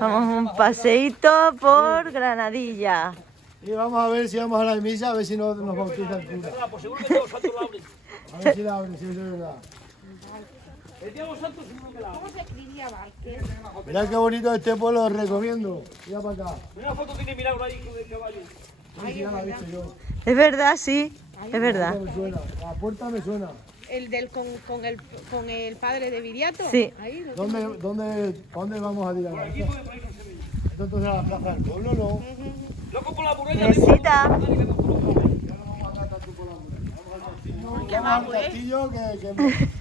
Vamos a un paseíto por Granadilla. Y vamos a ver si vamos a la misa, a ver si nos bautiza el cura. Pues seguro que todos los santos lo abren. A ver si la abren, si eso es verdad. El día de los santos seguro que la abren. ¿Cómo se escribía Vázquez? Mirad qué bonito este pueblo, os recomiendo. Mira para acá. Una foto tiene milagro ahí con el caballo. Sí, ya la he visto yo. Es verdad, sí, es verdad. Me suena, la puerta me suena. El del con el padre de Viriato. Sí. Ahí, ¿no? ¿Dónde vamos a tirar? Aquí puede por ahí no se ve. Esto entonces a la plaza del pueblo, ¿no? Loco por la muralla. Necesita. Ya no vamos a tratar tú por la muralla. Vamos al castillo, que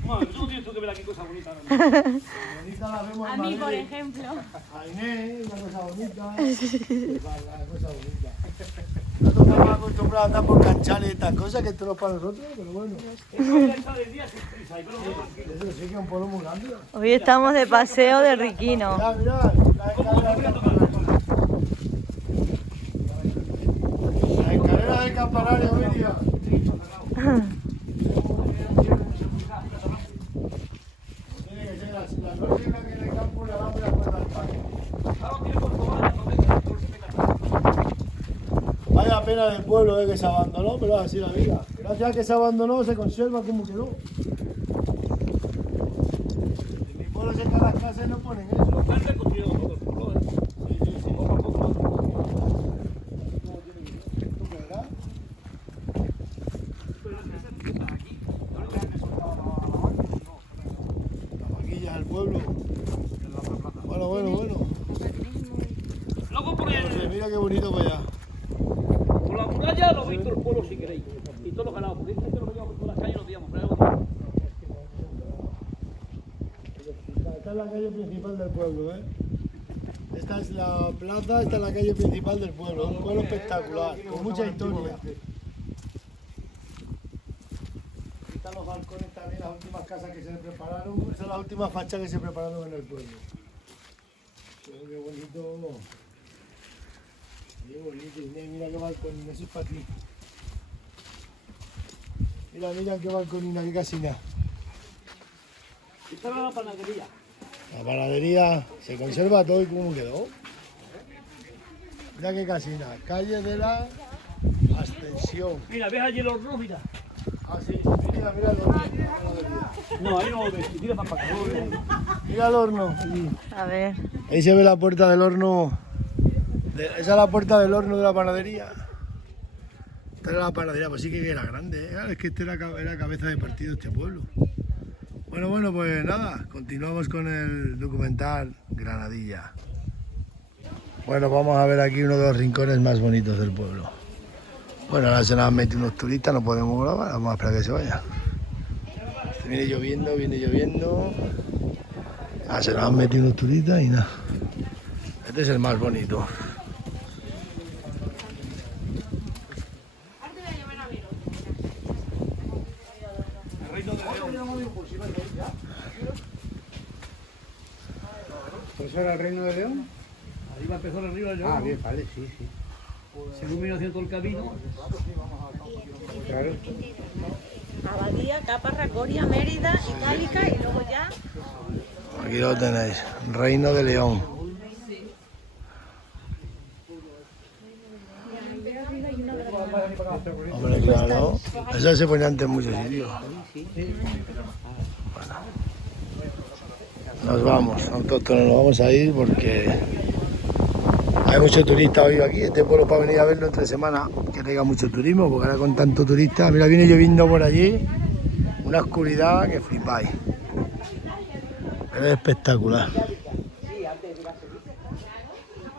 Bueno, tú tienes tú que ver aquí cosas bonitas. bonita la vemos A en mí, por Madrid. ejemplo. A Inés, una cosa bonita. Una cosa bonita. Nosotros estamos acostumbrados a andar por canchales y estas cosas, que esto no es para nosotros, pero bueno. Eso sí que es un pueblo muy grande. Hoy estamos de paseo de Riquino. Mirad, mirad, la escalera del campanario, Miriam. Tiene que ser así, la lógica que en el campo le damos la puerta al parque. Vaya pena del pueblo que se abandonó, pero es así la vida. Gracias a que se abandonó se conserva como quedó. En mi pueblo se caen las casas y no ponen eso. Sí, sí, sí. ¿Tú qué verás? La vaquilla del pueblo. Bueno. Loco por No sé, el... mira qué bonito para allá. Por la muralla lo veis todo el pueblo si queréis. Y todos los ganados. Porque este lo veíamos por las calles los díamos. Pero algo Esta es la calle principal del pueblo, ¿eh? Esta es la plaza, esta es la calle principal del pueblo. Un pueblo espectacular, con mucha historia. Aquí están los balcones también, las últimas casas que se prepararon. Esas son las últimas fachas que se prepararon en el pueblo. Oh, qué bonito. Qué bonito, Inés, mira qué balconina, eso es para ti. Mira qué balconina, qué casina. esta era la panadería. La panadería se conserva todo y cómo quedó. Mira qué casina, calle de la Ascensión. Mira, ves allí el horno, mira. Ah, sí, mira el horno. La panadería. No, ahí no lo ves. Mira para acá. Mira el horno. allí. A ver. Ahí se ve la puerta del horno. Esa es la puerta del horno de la panadería. Esta era la panadería, pues sí que era grande, ¿eh? Claro, es que este era cabeza de partido este pueblo. Bueno, pues nada, continuamos con el documental Granadilla. Bueno, vamos a ver aquí uno de los rincones más bonitos del pueblo. Bueno, ahora se nos han metido unos turistas, no podemos grabar, vamos a esperar que se vayan. Viene lloviendo. Ah, se nos han metido unos turistas y nada. Este es el más bonito. ¿Pues eso era el Reino de León? Arriba empezó el río. Ah, bien, vale, sí. Según vino haciendo todo el camino. Claro. Abadía, Caparra, Coria, Mérida, Itálica y luego ya. Aquí lo tenéis, Reino de León. Hombre, claro, eso se ponía antes en muchos sitios. Bueno, nos vamos, autóctonos, nos vamos a ir porque hay muchos turistas hoy aquí. Este pueblo para venir a verlo entre semana, que traiga mucho turismo, porque ahora con tanto turista, mira, viene lloviendo por allí, una oscuridad que flipáis. Pero es espectacular.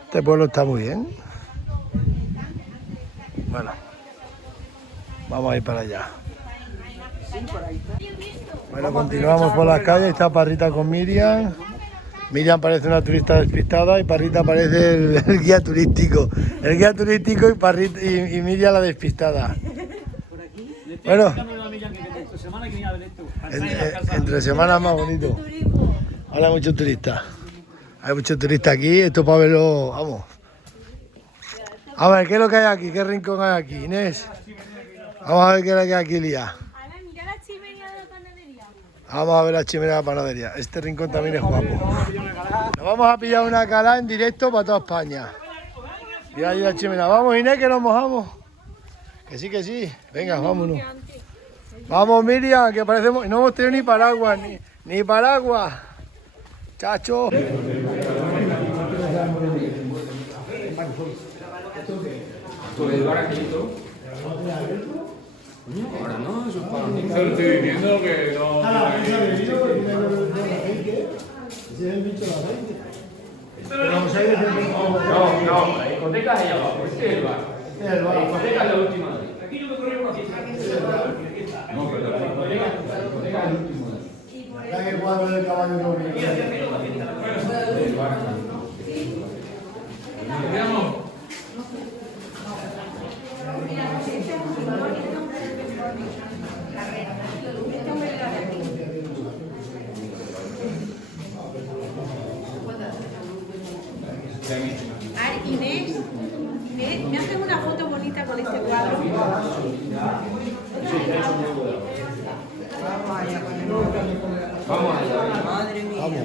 Este pueblo está muy bien. Bueno, vamos a ir para allá. Bueno, continuamos por las calles. Está Parrita con Miriam. Miriam parece una turista despistada y Parrita parece el guía turístico. El guía turístico y, Parrita, y Miriam la despistada. Bueno, entre semanas más bonito. Ahora hay muchos turistas. Hay muchos turistas aquí. Esto para verlo, vamos. A ver, ¿qué es lo que hay aquí? ¿Qué rincón hay aquí, Inés? Vamos a ver qué es lo que hay aquí, Lía. Mira la chimenea de la panadería. Vamos a ver la chimenea de la panadería. Este rincón también es guapo. vamos a pillar una calá en directo para toda España. Y ahí la chimena. Vamos, Inés, que nos mojamos. Que sí, que sí. Venga, vámonos. Vamos, Miriam, que parecemos... No hemos tenido ni paraguas, ni paraguas. Chacho. Ahora no, eso es para mí. Pero estoy diciendo que no. No, la discoteca es allá abajo, este es el bar. La discoteca es la última. Aquí yo me corrí una fiesta. No, pero la discoteca es la última. Ya que cuadro del caballo no Ay, Inés, ¿me haces una foto bonita con este cuadro? Vamos allá. Madre mía.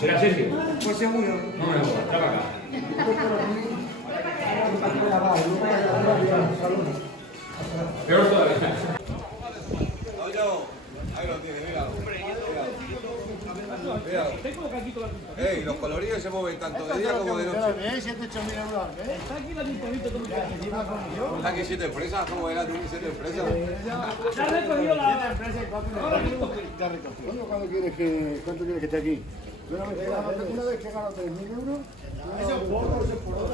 ¿Será Sergio? Pues seguro. No me jodas, trae para acá. Peor todavía. Ahí lo tiene, míralo. Ey, los coloridos se mueven tanto de día como de noche. Está aquí la discoteca. Está aquí 7 empresas, como era tú, 7 empresas. Ya recogió la... ¿Cuánto quieres que esté aquí? Una vez que gano 3.000 euros. Eso es poco, eso es poco.